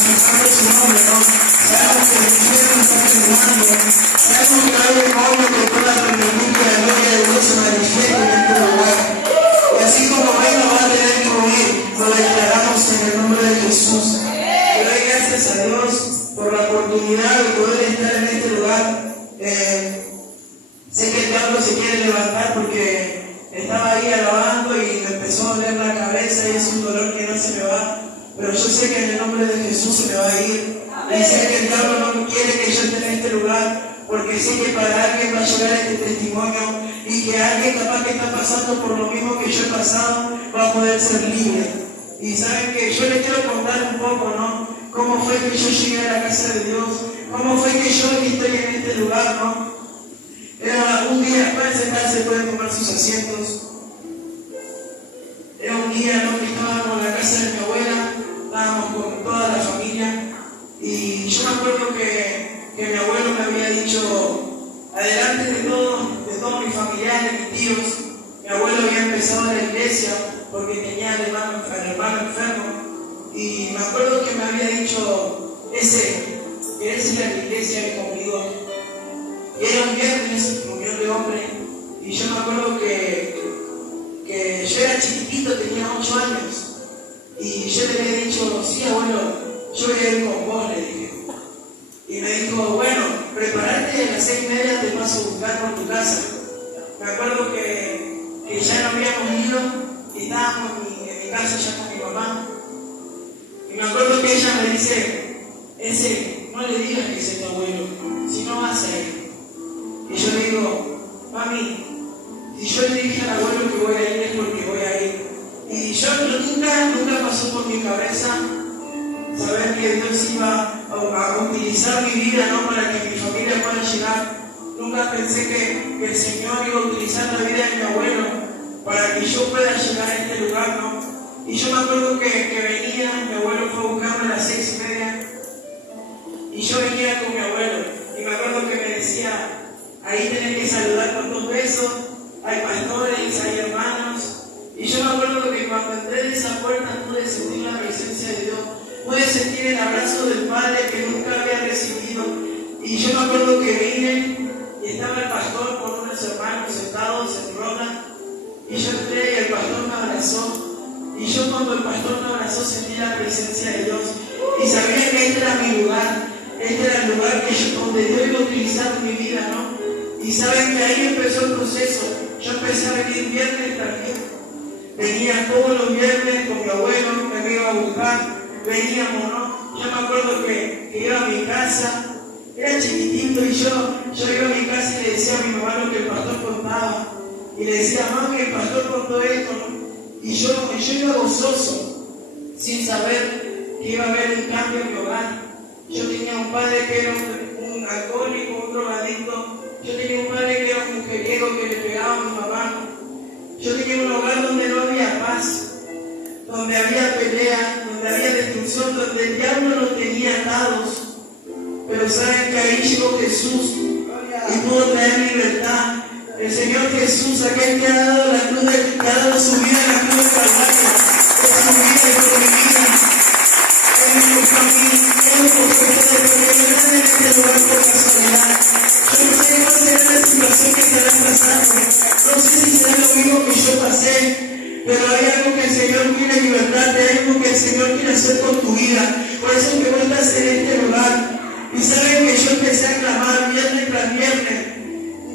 glorificando su nombre, ¿no? Sabemos que el infierno está terminando. Sabemos que hay un momento que toda la magnitud de la gloria de Dios se manifiesta en este lugar. Y así como venga va a tener que huir, lo declaramos en el nombre de Jesús. Le doy gracias a Dios por la oportunidad de poder estar en este lugar. Sé que el diablo se quiere levantar porque estaba ahí alabando y me empezó a doler la cabeza y es un dolor que no se me va. Pero yo sé que en el nombre de Jesús se me va a ir. Y sé que el diablo no quiere que yo esté en este lugar, porque sé que para alguien va a llegar este testimonio y que alguien capaz que está pasando por lo mismo que yo he pasado va a poder ser libre. Y saben que yo les quiero contar un poco, ¿no? Cómo fue que yo llegué a la casa de Dios, cómo fue que yo estoy en este lugar, ¿no? Era un día, pueden sentarse, pueden tomar sus asientos. Era un día, ¿no?, que estábamos en la casa de mi abuela, estábamos con toda la familia, y yo me acuerdo que mi abuelo me había dicho, adelante de todos mis familiares, mis tíos, mi abuelo había empezado a la iglesia porque tenía al hermano enfermo, y me acuerdo que me había dicho, ¿querés ir a la iglesia conmigo? Y era un viernes, reunión de hombres, y yo me acuerdo que yo era chiquitito, tenía 8 años, y yo le había dicho, sí abuelo, yo voy a ir con vos, le dije. Y me dijo, bueno, prepárate, a las 6:30 te paso a buscar por tu casa. Me acuerdo que ya no habíamos ido y estábamos en mi casa ya con mi mamá. Y me acuerdo que ella me dice, no le digas que es tu abuelo, si no vas a ir. Y yo le digo, mami, si yo le dije al abuelo que voy a ir es porque voy a ir. Y yo nunca pasó por mi cabeza saber que Dios iba a utilizar mi vida, ¿no?, para que mi familia pueda llegar. Nunca pensé que el Señor iba a utilizar la vida de mi abuelo para que yo pueda llegar a este lugar, ¿no? Y yo me acuerdo que venía, mi abuelo fue a buscarme a las 6:30 y yo venía con mi abuelo y me acuerdo que me decía, ahí tenés que saludar con 2 besos, hay pastores, hay hermanos. Y yo me acuerdo que cuando entré de esa puerta pude sentir la presencia de Dios, pude sentir el abrazo del Padre que nunca había recibido. Y yo me acuerdo que vine y estaba el pastor con unos hermanos sentados en ronda, y yo entré y el pastor me abrazó. Y yo cuando el pastor me abrazó sentí la presencia de Dios y sabía que este era mi lugar, este era el lugar donde Dios iba a utilizar mi vida, ¿no? Y saben que ahí empezó el proceso. Yo empecé a venir viernes tras viernes. Venía todos los viernes con mi abuelo, me iba a buscar, veníamos, ¿no? Yo me acuerdo que iba a mi casa, era chiquitito, y yo iba a mi casa y le decía a mi mamá lo que el pastor contaba. Y le decía, mami, el pastor contó esto, ¿no? Y yo iba gozoso, sin saber que iba a haber un cambio en mi hogar. Yo tenía un padre que era un alcohólico, un drogadicto. Yo tenía un padre que era un mujeriego que le pegaba a mi mamá. Yo tenía un hogar donde no había paz, donde había pelea, donde había destrucción, donde el diablo nos tenía atados. Pero saben que ahí llegó Jesús y pudo traer libertad. El Señor Jesús, aquel que ha dado la cruz, que ha dado su vida en la cruz de Calvario, es su vida y por mi vida. Es mi familia, es porque en este lugar por casualidad. Yo no sé cuál será la situación que estarán pasando, no sé si será lo mismo que yo pasé, pero hay algo que el Señor quiere libertarte, hay algo que el Señor quiere hacer con tu vida. Por eso es que vos estás en este lugar. Y saben que yo empecé a clamar viernes tras viernes.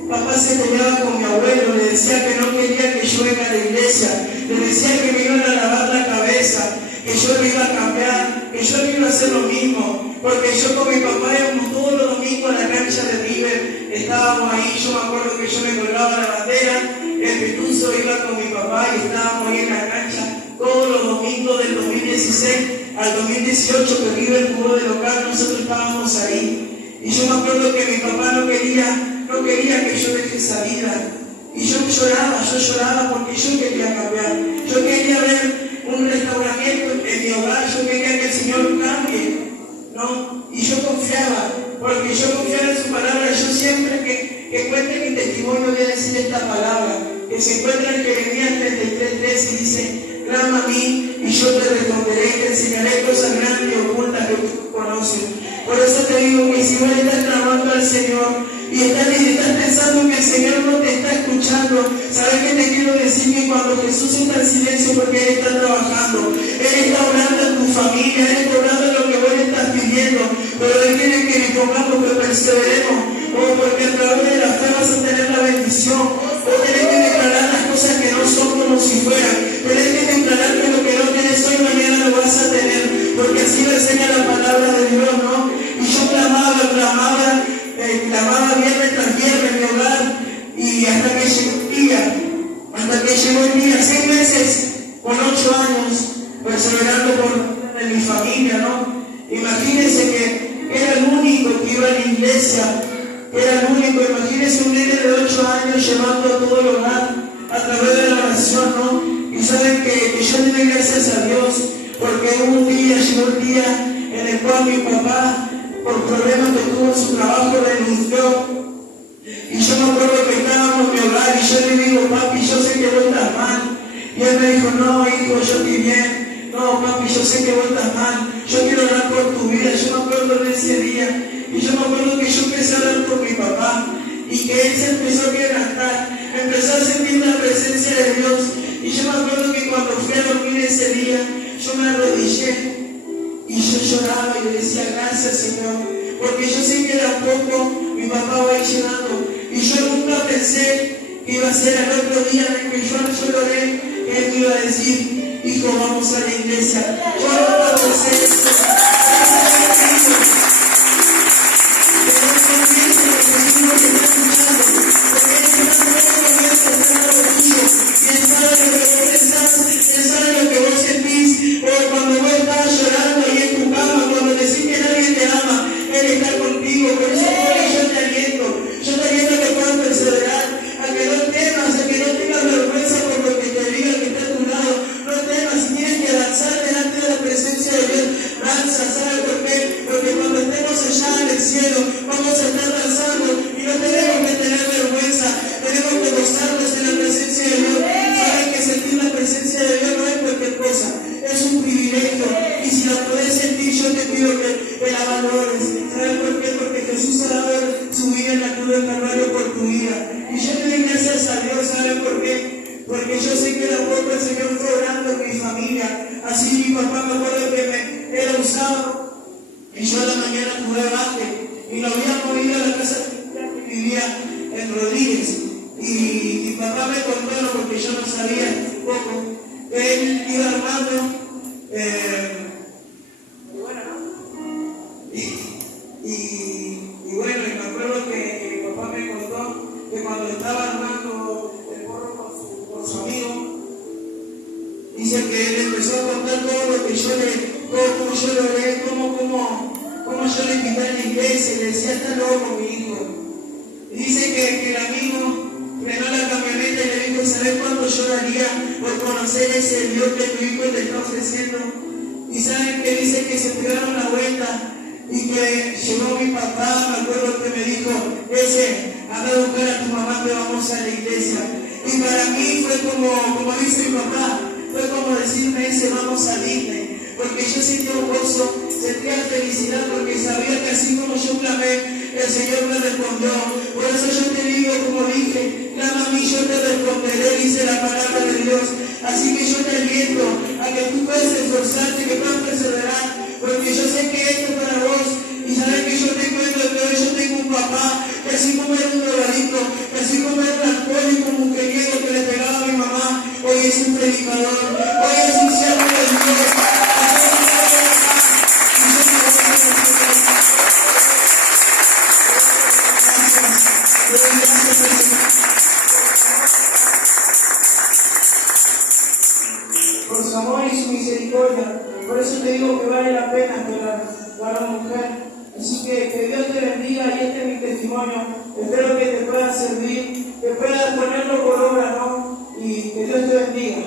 Papá se peleaba con mi abuelo, le decía que no quería que yo venga a la iglesia, le decía que me iban a lavar la cabeza, que yo me iba a cambiar, que yo no iba a hacer lo mismo, porque yo con mi papá íbamos todos los domingos a la cancha de River, estábamos ahí, yo me acuerdo que yo me colgaba la bandera, el Petuso iba con mi papá y estábamos ahí en la cancha todos los domingos del 2016 al 2018 que River jugó de local, nosotros estábamos ahí. Y yo me acuerdo que mi papá no quería que yo deje esa vida. Y yo lloraba porque yo quería cambiar. Yo quería ver un restauramiento en mi hogar, yo quería que el Señor cambie, ¿no? Y yo confiaba, porque yo confiaba en su palabra. Yo siempre que cuente mi testimonio voy a decir esta palabra, que se encuentra en Jeremías 33:3 y dice, clama a mí y yo te responderé, te enseñaré cosas grandes y ocultas que tú conoces. Por eso te digo que si vos estás clamando al Señor y estás pensando que el Señor no te está escuchando, ¿sabes qué te quiero decir? Que cuando Jesús está en silencio, porque Él está trabajando, Él está obrando en tu familia, Él está obrando en lo que vos le estás pidiendo, pero Él quiere que le pongamos, que perseveremos, porque a través de la fe vas a tener la bendición. Vos tenés que declarar las cosas que no son como si fueran, tenés que declarar que lo que no tenés hoy, mañana lo vas a tener, porque así lo enseña la palabra de Dios, ¿no? Y yo clamaba viernes tras viernes en mi hogar, y hasta que llegó el día, 6 meses con 8 años, perseverando por mi familia, ¿no? Imagínense que era el único que iba a la iglesia, imagínense un nene de 8 años llevando a todo el hogar a través de la oración, ¿no? Y saben que yo le doy gracias a Dios, porque llegó un día en el cual mi papá, por problemas que tuvo en su trabajo, renunció. Y yo me acuerdo que estábamos en mi hogar y yo le digo, papi, yo sé que vos estás mal. Y él me dijo, no, hijo, yo estoy bien. No, papi, yo sé que vos estás mal. Yo quiero orar por tu vida. Yo me acuerdo de ese día. Y yo me acuerdo que yo empecé a orar por mi papá. Y que él se empezó a quebrantar. Empezó a sentir la presencia de Dios. Y yo me acuerdo que cuando fui a dormir ese día, yo me arrodillé. Y yo lloraba y le decía, gracias, Señor. Porque yo sé que de a poco mi papá va a ir llegando. Y yo nunca pensé que iba a ser al otro día en que yo lloré, él me iba a decir, hijo, vamos a la iglesia. Yo nunca pensé eso. Él sabe lo que vos sentís, o cuando vos estás llorando ahí en tu cama, cuando decís que nadie te ama, Él está contigo. Por eso yo te aliento que puedas perseverar, a que no temas, a que no tengas vergüenza por lo que te diga que está a tu lado. No temas, si tienes que danzar delante de la presencia de Dios, danza. ¿Sabes por qué? Porque cuando estemos allá en el cielo, vamos a estar danzando y no tenemos que tener vergüenza, tenemos que gozarnos en la presencia de Dios. Saben que sentir la presencia de Dios no es cualquier cosa, es un privilegio, y si la podés sentir, yo te pido que la valores. ¿Sabes por qué? Porque Jesús ha dado su vida en la cruz del Calvario por tu vida, y yo te doy gracias a Dios. ¿Saben por qué? Porque yo sé que de a poco el Señor fue orando en mi familia. Así mi papá, me acuerdo que era un sábado y yo a la mañana jugué básquet y nos habíamos ido a la casa que vivía en Rodríguez, y papá me contó, ¿no? Porque yo no sabía un poco, él iba armando y me acuerdo que mi papá me contó que cuando estaba armando el porro con su amigo, dice que él empezó a contar todo lo que cómo yo lo leí, cómo yo le invité a la iglesia, y le decía, está loco mi hijo. Y dice que el amigo frenó la camioneta y le dijo, ¿sabes cuánto yo daría por conocer ese Dios que tu hijo te está ofreciendo? Y saben que dice que se pegaron la vuelta y que llegó mi papá, me acuerdo que me dijo, anda a buscar a tu mamá, que vamos a la iglesia. Y para mí fue como dice mi papá, fue como decirme vamos a Disney, porque yo sentía un gozo, sentía felicidad, porque sabía que así como yo clamé, el Señor me respondió. Por eso yo te digo, como dije, clama a mí, yo te responderé, dice la palabra de Dios. Así que yo te aliento a que tú puedas esforzarte, que puedas perseverar, porque yo sé que esto es para vos. Y sabes que yo te cuento que hoy yo tengo un papá que así como era un drogadicto, que así como era un alcohólico, un mujeriego que le pegaba a mi mamá, hoy es un predicador, hoy es un siervo de Dios. Por su amor y su misericordia. Por eso te digo que vale la pena esperar para una mujer. Así que Dios te bendiga, y este es mi testimonio. Espero que te pueda servir, que puedas ponerlo por obra, ¿no? Y que Dios te bendiga.